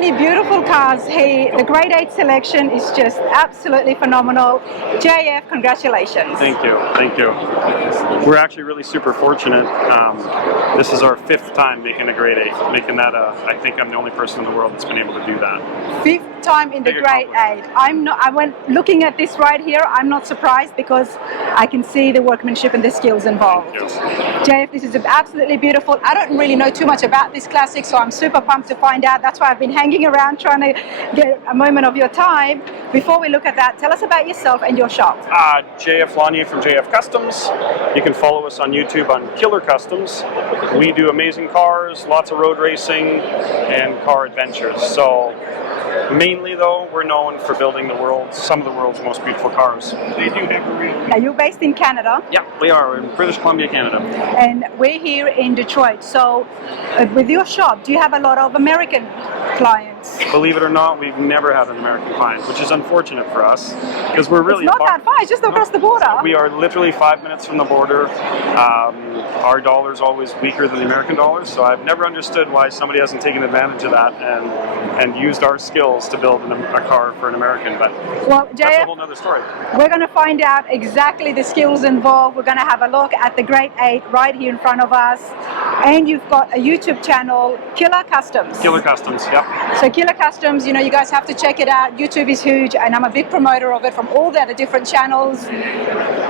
many beautiful cars here. The grade 8 selection is just absolutely phenomenal. JF, congratulations. Thank you, thank you. We're actually really super fortunate. This is our 5th time making a grade 8, making that I think I'm the only person in the world that's been able to do that. 5th time in the grade 8. I went looking at this right here. I'm not surprised because I can see the workmanship and the skills involved. JF, this is absolutely beautiful. I don't really know too much about this classic, so I'm super pumped to find out. That's why I've been hanging around trying to get a moment of your time. Before we look at that, tell us about yourself and your shop. JF Launier from JF Customs. You can follow us on YouTube on Killer Customs. We do amazing cars, lots of road racing, and car adventures. So mainly though, we're known for building some of the world's most beautiful cars. Now you're based in Canada. Yeah, we are in British Columbia, Canada. And we're here in Detroit. So with your shop, do you have a lot of American clients? Believe it or not, we've never had an American client, which is unfortunate for us because we're really it's not that far, it's just across the border. We are literally 5 minutes from the border. Our dollar's always weaker than the American dollar, so I've never understood why somebody hasn't taken advantage of that and used our skills to build a car for an American. But well, JF, that's a whole other story. We're going to find out exactly the skills involved. We're going to have a look at the grade 8 right here in front of us. And you've got a YouTube channel, Killer Customs. Killer Customs, yeah. So Killer Customs, you know, you guys have to check it out. YouTube is huge, and I'm a big promoter of it from all the other different channels.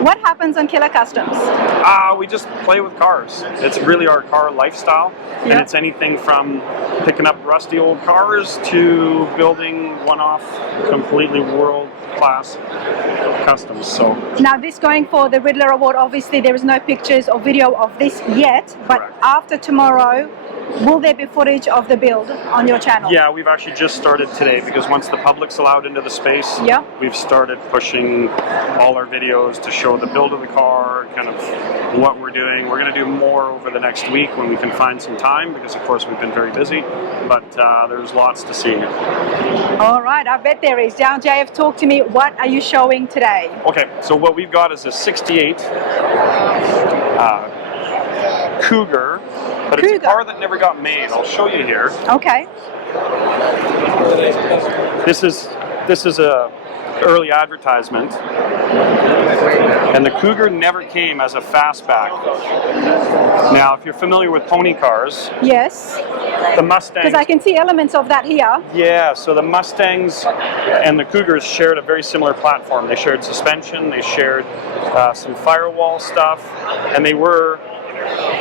What happens on Killer Customs? We just play with cars. It's really our car lifestyle, and it's anything from picking up rusty old cars to building one-off, completely world-class customs. So now this going for the Riddler Award, obviously there is no pictures or video of this yet, but correct. After tomorrow, will there be footage of the build on your channel? Yeah, we've actually just started today because once the public's allowed into the space, we've started pushing all our videos to show the build of the car, kind of what we're doing. We're going to do more over the next week when we can find some time because of course we've been very busy, but there's lots to see. All right, I bet there is. Now JF, talk to me, what are you showing today? Okay, so what we've got is a 68 Cougar, but it's a car that never got made. I'll show you here. Okay. This is a early advertisement, and the Cougar never came as a fastback. Now, if you're familiar with pony cars, yes, the Mustangs. Because I can see elements of that here. Yeah, so the Mustangs and the Cougars shared a very similar platform. They shared suspension, they shared some firewall stuff, and they were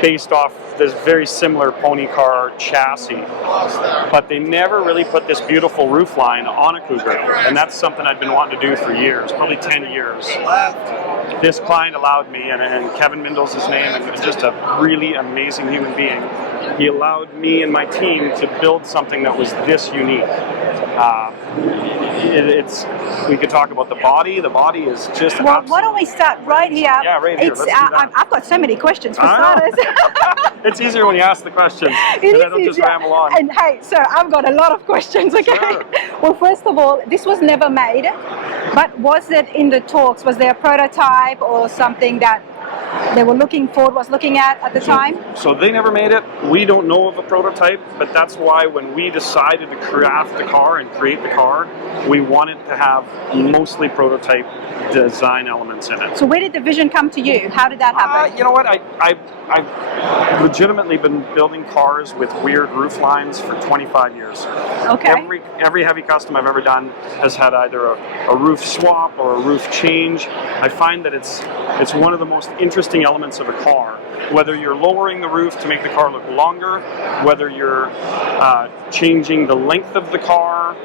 based off this very similar pony car chassis, but they never really put this beautiful roof line on a Cougar, and that's something I've been wanting to do for years, probably 10 years. This client allowed me, and Kevin Mindle's his name, and just a really amazing human being. He allowed me and my team to build something that was this unique. We could talk about the body. The body is just well, why don't we start right here? Yeah, right here. I've got so many questions for starters. It's easier when you ask the questions. And I don't just ramble on. And hey, sir, I've got a lot of questions, okay? Sure. Well, first of all, this was never made, but was it in the talks? Was there a prototype or something that they were looking at the time? So they never made it. We don't know of a prototype, but that's why when we decided to craft the car and create the car, we wanted to have mostly prototype design elements in it. So where did the vision come to you? How did that happen? You know what? I've legitimately been building cars with weird roof lines for 25 years. Okay. Every heavy custom I've ever done has had either a roof swap or a roof change. I find that it's one of the most interesting elements of a car. Whether you're lowering the roof to make the car look longer, whether you're changing the length of the car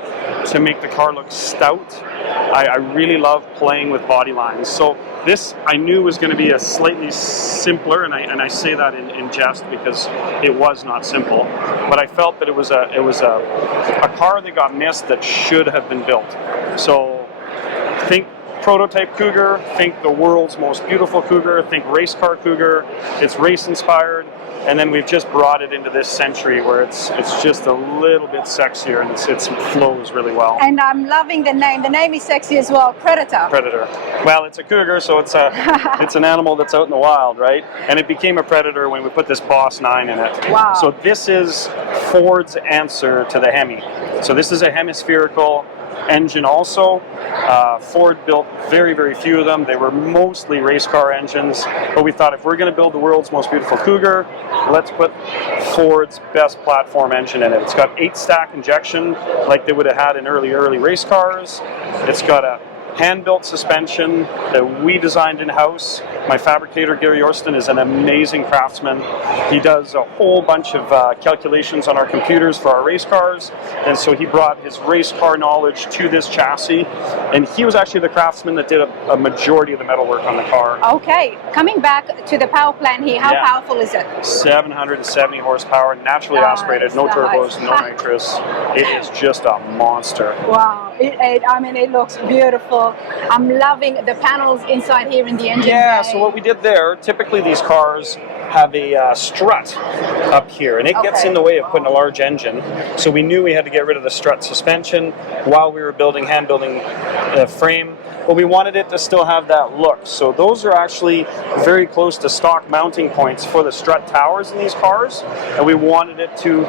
to make the car look stout. I really love playing with body lines. So this I knew was going to be a slightly simpler, and I say that in jest because it was not simple. But I felt that it was a car that got missed that should have been built. So think prototype Cougar, think the world's most beautiful Cougar, think race car Cougar. It's race inspired. and then we've just brought it into this century where it's just a little bit sexier and it flows really well. And I'm loving the name. The name is sexy as well. Predator. Predator. Well, it's a cougar, so it's an animal that's out in the wild, right? And it became a Predator when we put this Boss 9 in it. Wow. So this is Ford's answer to the HEMI. So this is a hemispherical engine also. Ford built very, very few of them. They were mostly race car engines, but we thought if we're going to build the world's most beautiful Cougar, let's put Ford's best platform engine in it. It's got 8-stack injection like they would have had in early race cars. It's got a hand-built suspension that we designed in-house. My fabricator, Gary Orston, is an amazing craftsman. He does a whole bunch of calculations on our computers for our race cars, and so he brought his race car knowledge to this chassis, and he was actually the craftsman that did a majority of the metalwork on the car. Okay, coming back to the power plant here, how powerful is it? 770 horsepower, naturally aspirated, no turbos, no nitrous. It is just a monster. Wow, I mean, it looks beautiful. I'm loving the panels inside here in the engine Yeah, bay. so what we did there, typically these cars have a strut up here, and it gets in the way of putting a large engine. So we knew we had to get rid of the strut suspension while we were hand building the frame. But we wanted it to still have that look. So those are actually very close to stock mounting points for the strut towers in these cars. And we wanted it to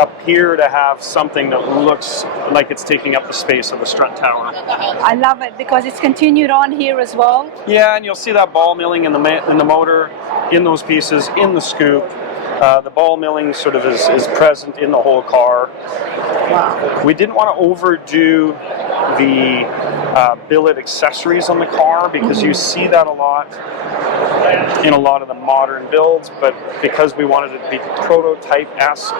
appear to have something that looks like it's taking up the space of the strut tower. I love it because it's continued on here as well. Yeah, and you'll see that ball milling in the motor, in those pieces, in the scoop. The ball milling sort of is present in the whole car. Wow. We didn't want to overdo the billet accessories on the car because you see that a lot in a lot of the modern builds, but because we wanted it to be prototype-esque,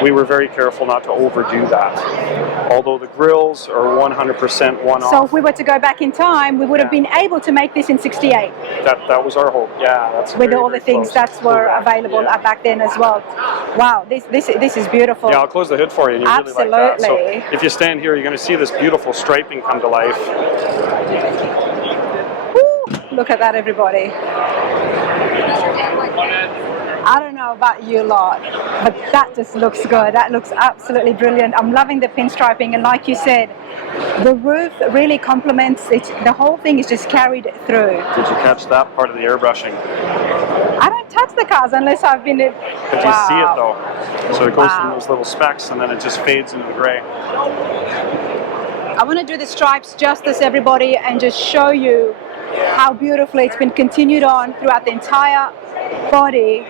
we were very careful not to overdo that. Although the grills are 100% one-off. So if we were to go back in time, we would have been able to make this in 68. That was our hope. Yeah, that's with very, all the very things close. that were available back then as well. Wow, this is beautiful. Yeah, I'll close the hood for you. And you Absolutely. really like that. So if you stand here, you're going to see this beautiful striping come to life. Woo, look at that, everybody. I don't know about you lot, but that just looks good. That looks absolutely brilliant. I'm loving the pinstriping, and like you said, the roof really complements it. The whole thing is just carried through. Did you catch that part of the airbrushing? I don't touch the cars unless I've been in. But you see it though. So it goes from those little specks and then it just fades into the gray. I want to do the stripes justice, everybody, and just show you how beautifully it's been continued on throughout the entire body.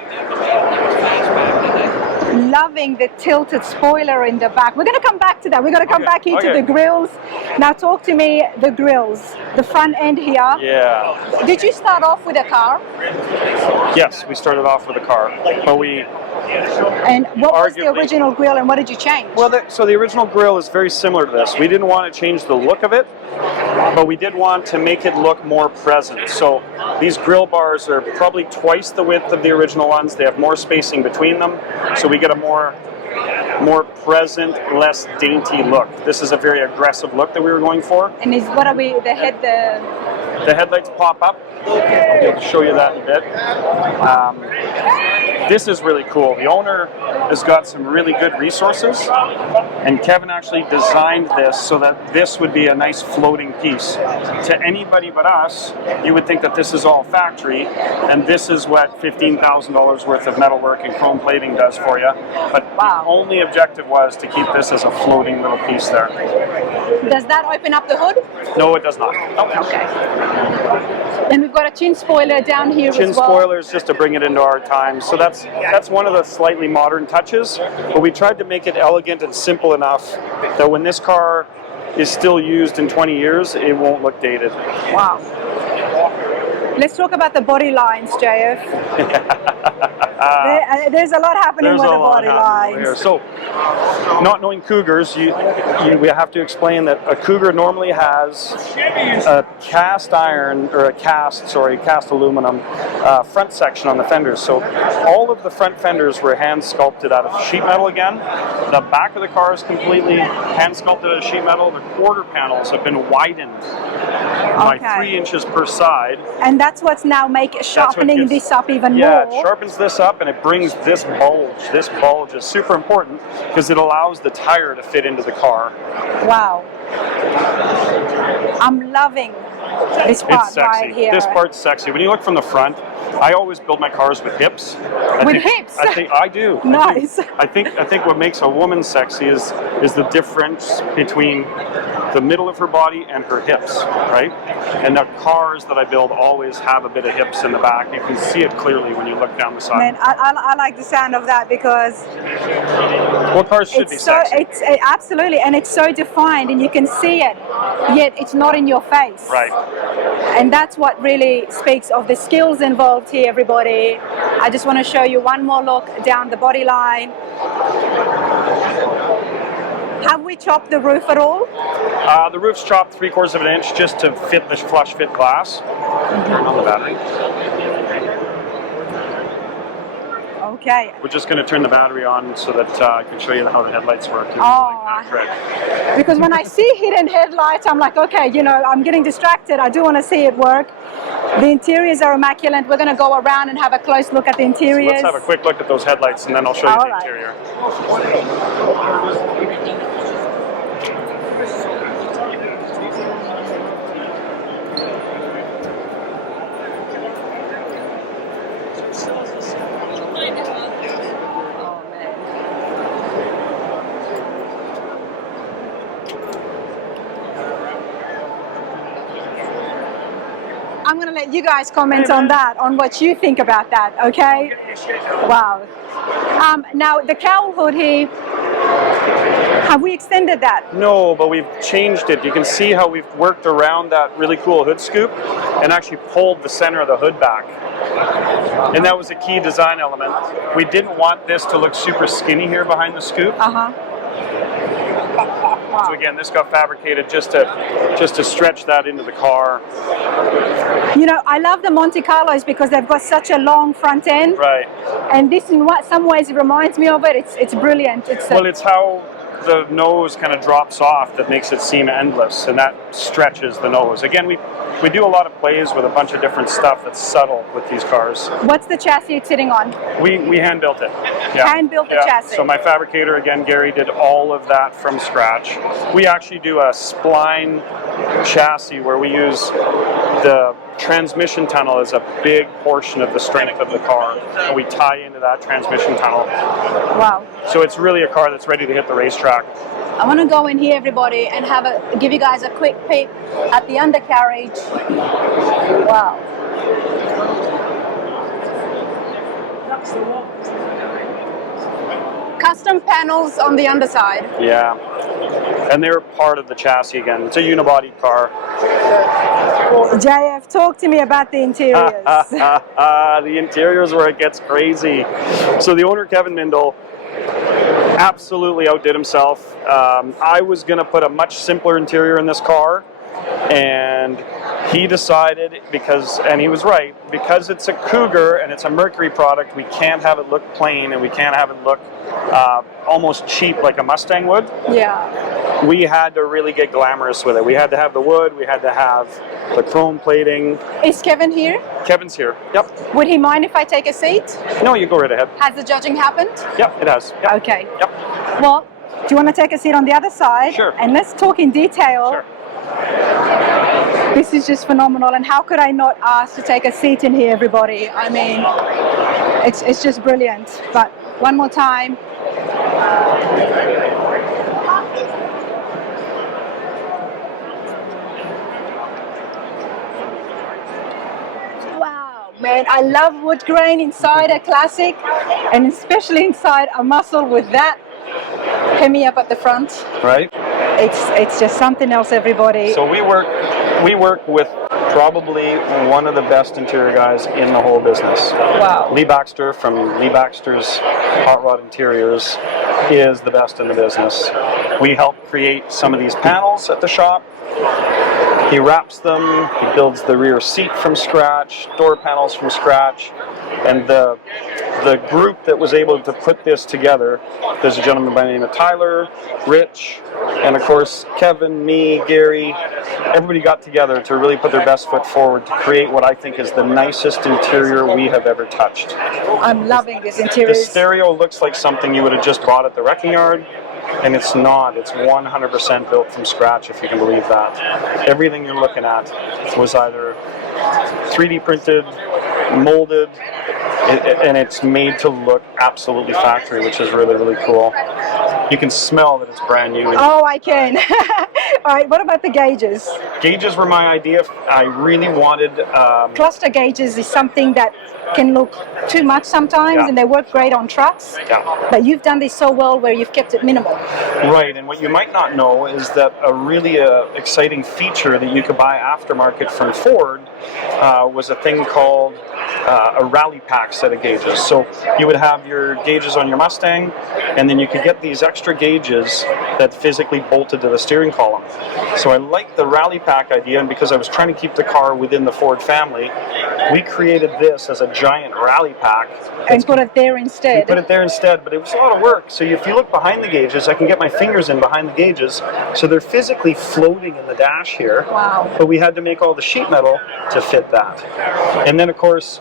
Loving the tilted spoiler in the back. We're going to come back to that. We're going to come back into the grills. Now talk to me, the grills, the front end here. Yeah. Did you start off with a car? Yes, we started off with a car, but we... And what was the original grill and what did you change? Well, so the original grill is very similar to this. We didn't want to change the look of it, but we did want to make it look more present. So these grill bars are probably twice the width of the original ones. They have more spacing between them, so we get a more present, less dainty look. This is a very aggressive look that we were going for. And is what are we, the headlights pop up. I'll be able to show you that in a bit. This is really cool. The owner has got some really good resources, and Kevin actually designed this so that this would be a nice floating piece. To anybody but us, you would think that this is all factory, and this is what $15,000 worth of metalwork and chrome plating does for you. But the only objective was to keep this as a floating little piece there. Does that open up the hood? No, it does not. Okay. And we've got a chin spoiler down here as well. Chin spoilers just to bring it into our times. So that's one of the slightly modern touches, but we tried to make it elegant and simple enough that when this car is still used in 20 years, it won't look dated. Wow. Let's talk about the body lines, JF. There's a lot happening with the body lines. So, not knowing Cougars, we have to explain that a Cougar normally has a cast aluminum front section on the fenders. So, all of the front fenders were hand sculpted out of sheet metal again. The back of the car is completely hand sculpted out of sheet metal. The quarter panels have been widened by 3 inches per side. And that's what's now sharpening this up even more. Yeah, it sharpens this up. up and it brings this bulge. This bulge is super important because it allows the tire to fit into the car. Wow. I'm loving this part It's sexy. right here. This part's sexy. When you look from the front, I always build my cars with hips. Hips? I do. Nice. I think what makes a woman sexy is the difference between the middle of her body and her hips, right? And the cars that I build always have a bit of hips in the back. You can see it clearly when you look down the side. Man, I like the sound of that because well, cars should be sexy. Absolutely, and it's so defined and you can see it, yet it's not in your face. Right. And that's what really speaks of the skills involved here, everybody. I just want to show you one more look down the body line. Have we chopped the roof at all? The roof's chopped 3/4 of an inch just to fit the flush fit glass. Turn on the battery. Okay. We're just going to turn the battery on so that I can show you how the headlights work. Because when I see hidden headlights, I'm like, okay, you know, I'm getting distracted. I do want to see it work. The interiors are immaculate. We're going to go around and have a close look at the interiors. So let's have a quick look at those headlights and then I'll show you the interior. I'm going to let you guys comment on that, on what you think about that, okay? Wow. Now, the cowl hood here, have we extended that? No, but we've changed it. You can see how we've worked around that really cool hood scoop and actually pulled the center of the hood back. And that was a key design element. We didn't want this to look super skinny here behind the scoop. Wow. So again, this got fabricated just to stretch that into the car. You know, I love the Monte Carlos because they've got such a long front end. Right. And this, in some ways, it reminds me of it. It's brilliant. Well, it's how the nose kind of drops off that makes it seem endless, and that stretches the nose. Again, we do a lot of plays with a bunch of different stuff that's subtle with these cars. What's the chassis it's sitting on? We hand built it. Yeah. Hand built the chassis. So my fabricator, again, Gary, did all of that from scratch. We actually do a spline chassis where we use the transmission tunnel as a big portion of the strength of the car, and we tie into that transmission tunnel. Wow. So it's really a car that's ready to hit the racetrack. I want to go in here, everybody, and give you guys a quick peek at the undercarriage. Wow. Custom panels on the underside. Yeah. And they're part of the chassis again. It's a unibody car. JF, talk to me about the interiors. The interiors where it gets crazy. So the owner, Kevin Mindel, absolutely outdid himself. I was going to put a much simpler interior in this car, and he decided, and he was right, because it's a Cougar and it's a Mercury product, we can't have it look plain and we can't have it look almost cheap like a Mustang would. Yeah. We had to really get glamorous with it. We had to have the wood, we had to have the chrome plating. Is Kevin here? Kevin's here, yep. Would he mind if I take a seat? No, you go right ahead. Has the judging happened? Yep, it has. Yep. Okay. Yep. Well, do you want to take a seat on the other side? Sure. And let's talk in detail. Sure. This is just phenomenal, and how could I not ask to take a seat in here, everybody? I mean, it's just brilliant. But one more time. Wow, man, I love wood grain inside a classic, and especially inside a muscle with that HEMI up at the front. Right. It's just something else, everybody. So we work with probably one of the best interior guys in the whole business. Wow. Lee Baxter from Lee Baxter's Hot Rod Interiors is the best in the business. We help create some of these panels at the shop. He wraps them, he builds the rear seat from scratch, door panels from scratch, and the the group that was able to put this together, there's a gentleman by the name of Tyler, Rich, and of course Kevin, me, Gary, everybody got together to really put their best foot forward to create what I think is the nicest interior we have ever touched. I'm loving this interior. The stereo looks like something you would have just bought at the wrecking yard, and it's not. It's 100% built from scratch, if you can believe that. Everything you're looking at was either 3D printed, molded, and it's made to look absolutely factory, which is really, really cool. You can smell that it's brand new. Oh, I can. All right, what about the gauges? Gauges were my idea. I really wanted... cluster gauges is something that can look too much sometimes, and they work great on trucks. Yeah. But you've done this so well where you've kept it minimal. Right, and what you might not know is that a really exciting feature that you could buy aftermarket from Ford was a thing called a rally pack set of gauges. So you would have your gauges on your Mustang, and then you could get these extra gauges that physically bolted to the steering column. So I liked the rally pack idea, and because I was trying to keep the car within the Ford family, we created this as a giant rally pack. And put it there instead. We put it there instead, but it was a lot of work. So if you look behind the gauges, I can get my fingers in behind the gauges, so they're physically floating in the dash here. Wow. But we had to make all the sheet metal to fit that. And then of course,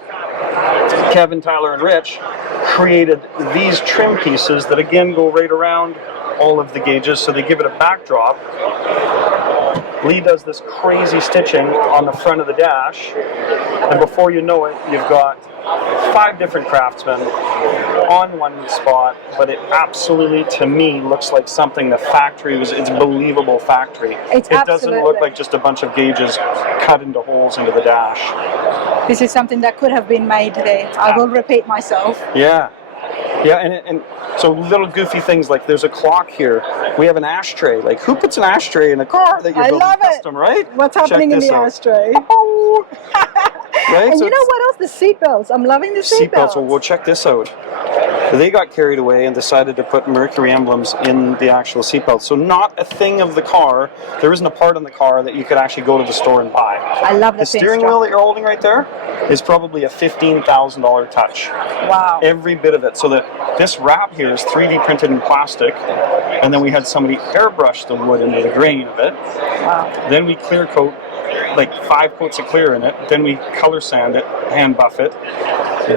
Kevin, Tyler, and Rich created these trim pieces that again go right around all of the gauges, so they give it a backdrop. Lee does this crazy stitching on the front of the dash, and before you know it, you've got 5 different craftsmen on one spot, but it absolutely, to me, looks like something the factory was. It's believable factory. It doesn't look like just a bunch of gauges cut into holes into the dash. This is something that could have been made there. I will repeat myself. Yeah. Yeah, and so little goofy things like there's a clock here. We have an ashtray. Like, who puts an ashtray in a car that you're building custom, right? What's happening in the ashtray? Oh. Right? And so you know what else? The seatbelts. I'm loving the seatbelts. Well, check this out. They got carried away and decided to put Mercury emblems in the actual seatbelt. So not a thing of the car. There isn't a part on the car that you could actually go to the store and buy. I love the steering wheel that you're holding right there is probably a $15,000 touch. Wow. Every bit of it. So this wrap here is 3D printed in plastic, and then we had somebody airbrush the wood into the grain of it. Wow. Then we clear coat, like 5 coats of clear in it. Then we color sand it, hand buff it.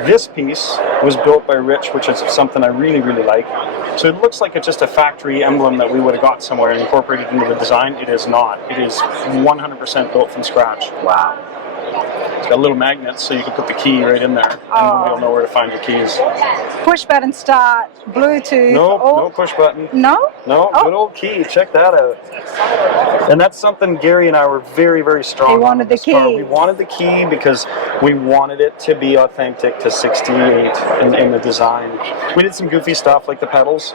This piece was built by Rich, which is something I really, really like. So it looks like it's just a factory emblem that we would have got somewhere and incorporated into the design. It is not. It is 100% built from scratch. Wow. It's got little magnets, so you can put the key right in there, and nobody will know where to find your keys. Push button start, Bluetooth. No push button. No? No, good old key. Check that out. And that's something Gary and I were very, very strong on. We wanted the key. We wanted the key because we wanted it to be authentic to 68 in the design. We did some goofy stuff like the pedals.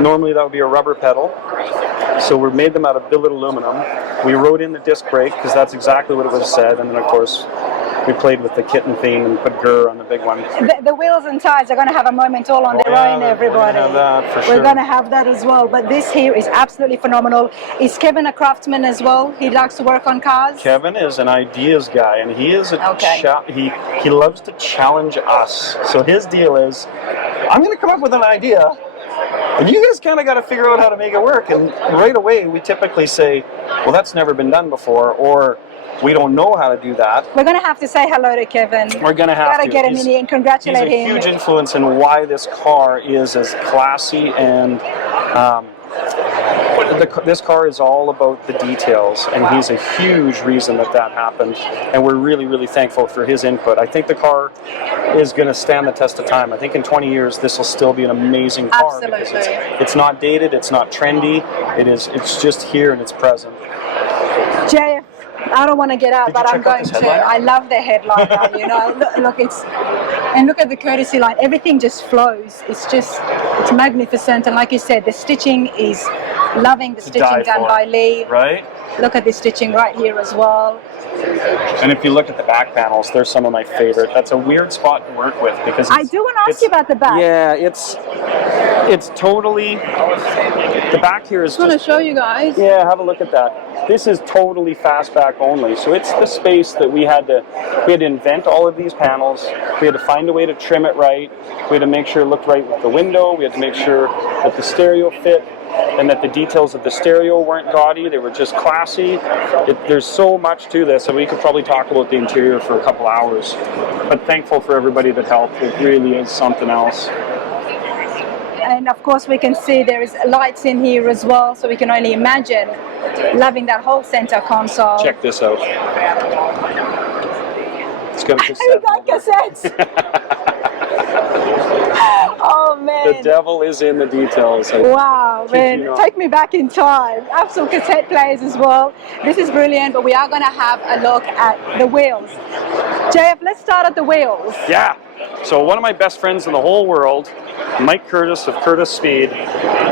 Normally that would be a rubber pedal. So we made them out of billet aluminum. We wrote in the disc brake because that's exactly what it was said, and then of course we played with the kitten theme and put Gurr on the big one. The wheels and tires are going to have a moment all on their own, everybody. We're going to have that for sure. We're going to have that as well, but this here is absolutely phenomenal. Is Kevin a craftsman as well? He likes to work on cars? Kevin is an ideas guy, and he is he loves to challenge us. So his deal is, I'm going to come up with an idea, and you guys kind of got to figure out how to make it work. And right away, we typically say, well, that's never been done before, or we don't know how to do that. We're going to have to say hello to Kevin. We're going to have to. Get him in here and congratulate him. He's a huge influence in why this car is as classy, and this car is all about the details, and he's a huge reason that happened, and we're really, really thankful for his input. I think the car is going to stand the test of time. I think in 20 years this will still be an amazing car. Absolutely. Because it's not dated, it's not trendy, it's just here and it's present. JF, I don't want to get out, but I'm going to. I love the headliner, you know. Look, look at the courtesy line. Everything just flows. It's magnificent. And like you said, the stitching is loving the stitching done by Lee. Right? Look at the stitching right here as well. And if you look at the back panels, they're some of my favorite. That's a weird spot to work with because I do want to ask you about the back. Yeah, It's totally, the back here is I want to show you guys. yeah, have a look at that. This is totally fastback only. So it's the space that we had to invent all of these panels. We had to find a way to trim it right. We had to make sure it looked right with the window. We had to make sure that the stereo fit and that the details of the stereo weren't gaudy. They were just classy. There's so much to this, and we could probably talk about the interior for a couple hours. But thankful for everybody that helped. It really is something else. And of course we can see there is lights in here as well, so we can only imagine loving that whole center console. Check this out. It's got a cassette. You got cassettes! Oh man. The devil is in the details. Wow, man. Take me back in time. I have some cassette players as well. This is brilliant, but we are going to have a look at the wheels. JF, let's start at the wheels. Yeah. So one of my best friends in the whole world, Mike Curtis of Curtis Speed,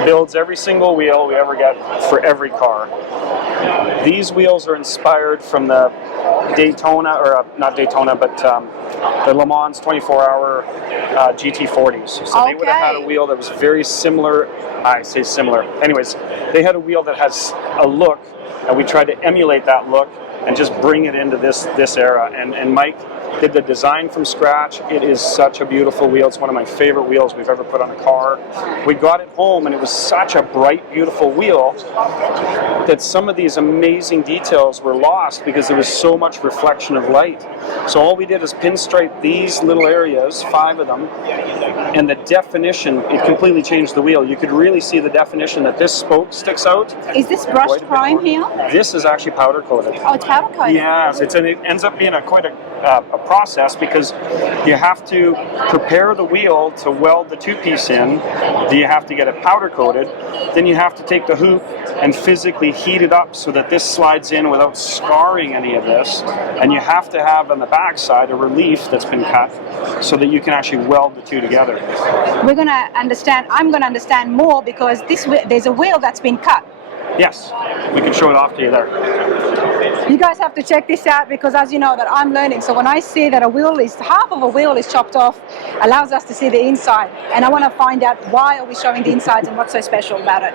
builds every single wheel we ever get for every car. These wheels are inspired from the Daytona, or not Daytona, but the Le Mans 24-hour GT40s. So they would have had a wheel that was very similar. I say similar. Anyways, they had a wheel that has a look, and we tried to emulate that look and just bring it into this era. And Mike did the design from scratch. It is such a beautiful wheel. It's one of my favorite wheels we've ever put on a car. We got it home and it was such a bright, beautiful wheel that some of these amazing details were lost because there was so much reflection of light. So all we did is pinstripe these little areas, 5 of them, and the definition, it completely changed the wheel. You could really see the definition that this spoke sticks out. Is this brushed prime here? This is actually powder coated. Oh, it's powder coated? Yes, it ends up being quite a process because you have to prepare the wheel to weld the 2-piece in. Then you have to get it powder coated. Then you have to take the hoop and physically heat it up so that this slides in without scarring any of this. And you have to have on the back side a relief that's been cut so that you can actually weld the two together. We're going to understand, I'm going to understand more because there's a wheel that's been cut. Yes, we can show it off to you there. You guys have to check this out because as you know that I'm learning, so when I see that half of a wheel is chopped off, allows us to see the inside, and I want to find out why are we showing the insides and what's so special about it.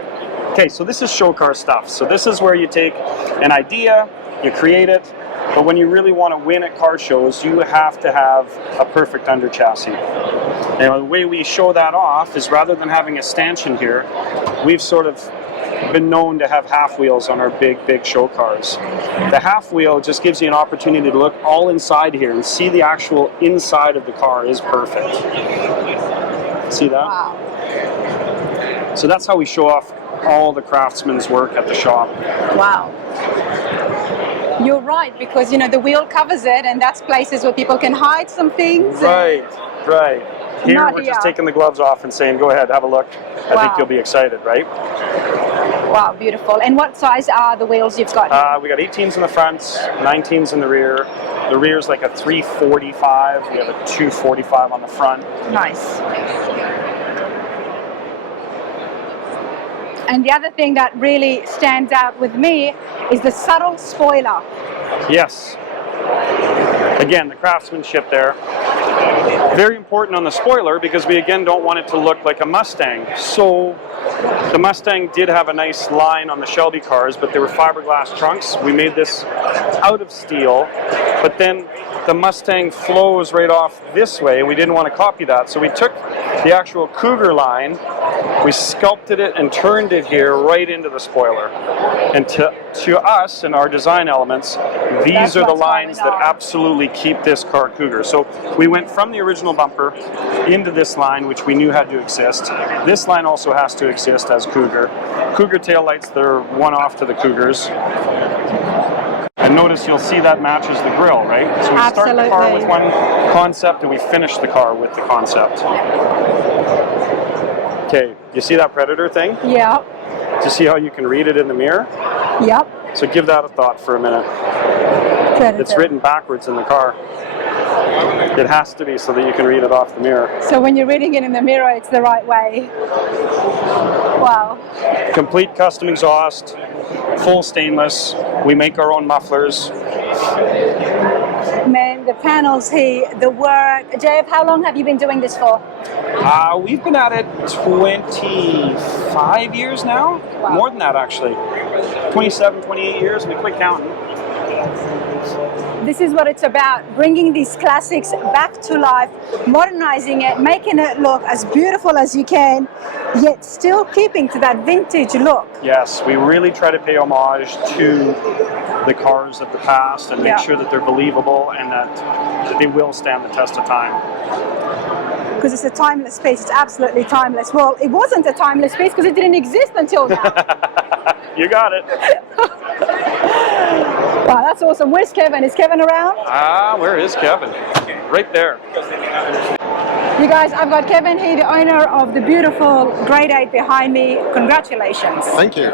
Okay, so this is show car stuff. So this is where you take an idea, you create it, but when you really want to win at car shows, you have to have a perfect under chassis. And the way we show that off is rather than having a stanchion here, we've sort of been known to have half wheels on our big show cars. The half wheel just gives you an opportunity to look all inside here and see the actual inside of the car is perfect. See that? Wow. So that's how we show off all the craftsman's work at the shop. Wow. You're right, because the wheel covers it and that's places where people can hide some things. Right. Here we're just taking the gloves off and saying, go ahead, have a look. I think you'll be excited, right? Wow, beautiful. And what size are the wheels you've got here? We got 18s in the front, 19s in the rear. The rear is like a 345. We have a 245 on the front. Nice. And the other thing that really stands out with me is the subtle spoiler. Yes. Again, the craftsmanship there. Very important on the spoiler because we again don't want it to look like a Mustang. So the Mustang did have a nice line on the Shelby cars, but they were fiberglass trunks. We made this out of steel, but then the Mustang flows right off this way, and we didn't want to copy that. So we took the actual Cougar line, we sculpted it and turned it here right into the spoiler. And to us and our design elements, these are the lines that absolutely keep this car Cougar. So we went from the original bumper into this line, which we knew had to exist. This line also has to exist as Cougar. Cougar taillights, they're one-off to the Cougars. And notice you'll see that matches the grille, right? So we start the car with one concept and we finish the car with the concept. Okay, you see that Predator thing? Yeah. Do you see how you can read it in the mirror? Yep. So give that a thought for a minute. Predator. It's written backwards in the car. It has to be so that you can read it off the mirror. So when you're reading it in the mirror, it's the right way. Wow. Complete custom exhaust, full stainless. We make our own mufflers. Man, the panels here, the work. JF, how long have you been doing this for? We've been at it 25 years now. Wow. More than that, actually. 27, 28 years, and we quit counting. This is what it's about, bringing these classics back to life, modernizing it, making it look as beautiful as you can, yet still keeping to that vintage look. Yes, we really try to pay homage to the cars of the past and make sure that they're believable and that they will stand the test of time. Because it's a timeless piece, it's absolutely timeless. Well, it wasn't a timeless piece because it didn't exist until now. You got it. Wow, that's awesome. Where's Kevin? Is Kevin around? Where is Kevin? Right there. You guys, I've got Kevin here, the owner of the beautiful Grade 8 behind me. Congratulations. Thank you.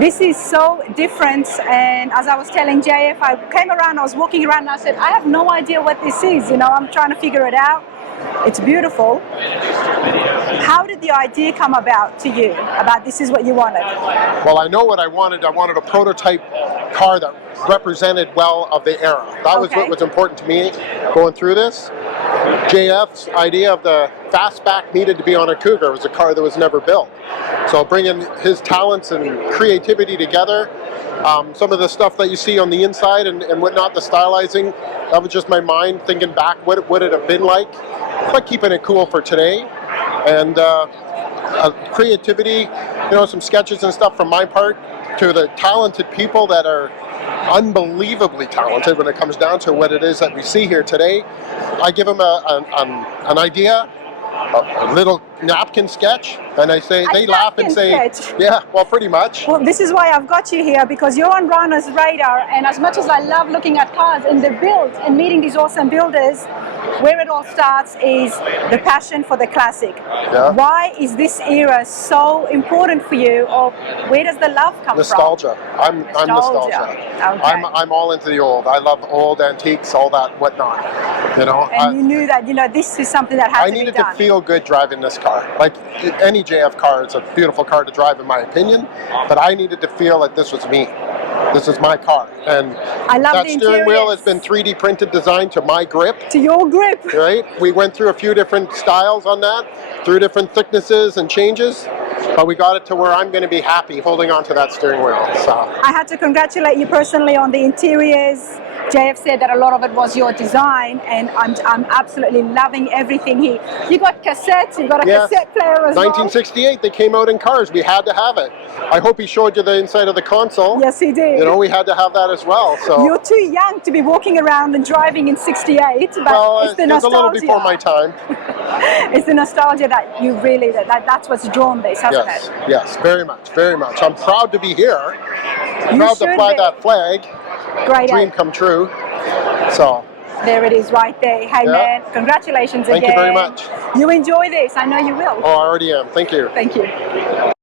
This is so different, and as I was telling JF, I came around, I was walking around and I said, I have no idea what this is, you know, I'm trying to figure it out. It's beautiful. How did the idea come about to you, about this is what you wanted? Well, I know what I wanted. I wanted a prototype car that represented well of the era. That was what was important to me going through this. JF's idea of the fastback needed to be on a Cougar. It was a car that was never built. So bringing his talents and creativity together, some of the stuff that you see on the inside and whatnot, the stylizing, that was just my mind thinking back, what would it have been like, but keeping it cool for today. And creativity, you know, some sketches and stuff from my part to the talented people that are unbelievably talented when it comes down to what it is that we see here today. I give them an idea, a little napkin sketch, and I say, they laugh and say, yeah, well, pretty much. Well, this is why I've got you here, because you're on Rana's radar, and as much as I love looking at cars and the build and meeting these awesome builders, where it all starts is the passion for the classic. Yeah. Why is this era so important for you, or where does the love come Nostalgia. from? I'm nostalgia. Okay. I'm all into the old. I love old antiques, all that whatnot. You know. And you knew that, you know, this is something that has to be done. I needed to feel good driving this car. Like any JF car, it's a beautiful car to drive in my opinion, but I needed to feel that this was me. This is my car, and I love that steering wheel has been 3D printed, designed to my grip. To your grip. Right? We went through a few different styles on that, through different thicknesses and changes, but we got it to where I'm going to be happy holding on to that steering wheel. So I had to congratulate you personally on the interiors. JF said that a lot of it was your design, and I'm absolutely loving everything here. You got cassettes, you got a cassette player as 1968, they came out in cars. We had to have it. I hope he showed you the inside of the console. Yes, he did. You know, we had to have that as well. So you're too young to be walking around and driving in 68, but well, it's the nostalgia. It was a little before my time. It's the nostalgia that you really, that's what's drawn this, hasn't it? Yes, very much, very much. I'm proud to be here. Proud to fly that flag. Great. Dream come true. So there it is right there. Hey man, congratulations again. Thank you very much. You enjoy this, I know you will. Oh, I already am. Thank you. Thank you.